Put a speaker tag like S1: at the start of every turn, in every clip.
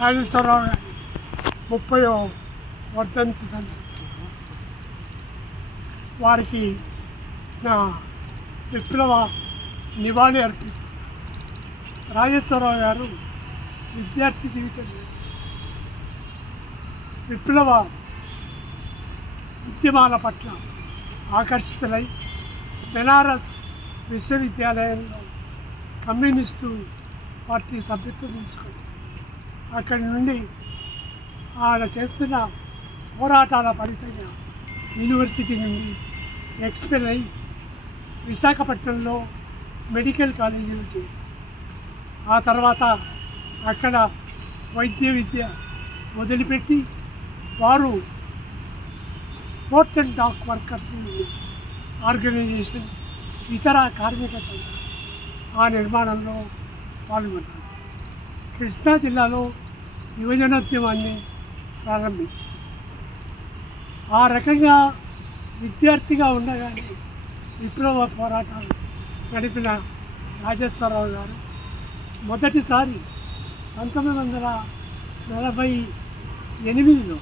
S1: రాజేశ్వరరావు గారి ముప్పై వర్ధంతి సందర్భంగా వారికి నా విప్లవ నివాళి అర్పిస్తాను రాజేశ్వరరావు గారు విద్యార్థి జీవితంలో విప్లవ ఉద్యమాల పట్ల ఆకర్షితులై బెనారస్ విశ్వవిద్యాలయంలో కమ్యూనిస్టు పార్టీ సభ్యత్వం తీసుకొని అక్కడి నుండి ఆడ చేస్తున్న పోరాటాల ఫలితంగా యూనివర్సిటీ నుండి ఎక్స్పెల్ అయి విశాఖపట్నంలో మెడికల్ కాలేజీలో చేరి ఆ తర్వాత అక్కడ వైద్య విద్య వదిలిపెట్టి వారు port and dock workers organisation ఇతర కార్మిక సంఘ ఆ నిర్మాణంలో పాల్గొన్నారు. కృష్ణా జిల్లాలో యువజనోద్యమాన్ని ప్రారంభించారు. ఆ రకంగా విద్యార్థిగా ఉండగానే విప్లవ పోరాటాలు నడిపిన రాజేశ్వరరావు గారు మొదటిసారి పంతొమ్మిది వందల నలభై ఎనిమిదిలో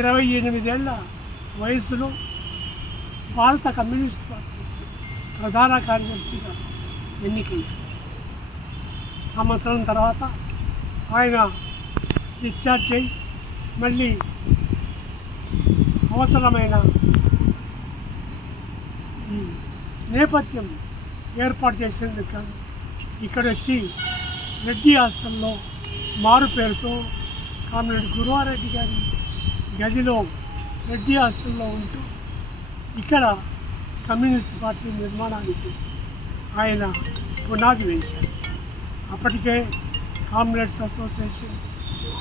S1: ఇరవై ఎనిమిదేళ్ళ వయసులో భారత కమ్యూనిస్ట్ పార్టీ ప్రధాన కార్యదర్శిగా ఎన్నికయ్యారు. సంవత్సరం తర్వాత ఆయన డిశ్చార్జ్ అయి మళ్ళీ అవసరమైన ఈ నేపథ్యం ఏర్పాటు చేసేందుకు ఇక్కడ వచ్చి రెడ్డి హాస్టల్లో మారు పేరుతో కామ్రేడ్ గురువారెడ్డి గారి గదిలో రెడ్డి హాస్టల్లో ఉంటూ ఇక్కడ కమ్యూనిస్ట్ పార్టీ నిర్మాణానికి ఆయన పునాది వేశారు. अपड़के कामरेड्स असोसीये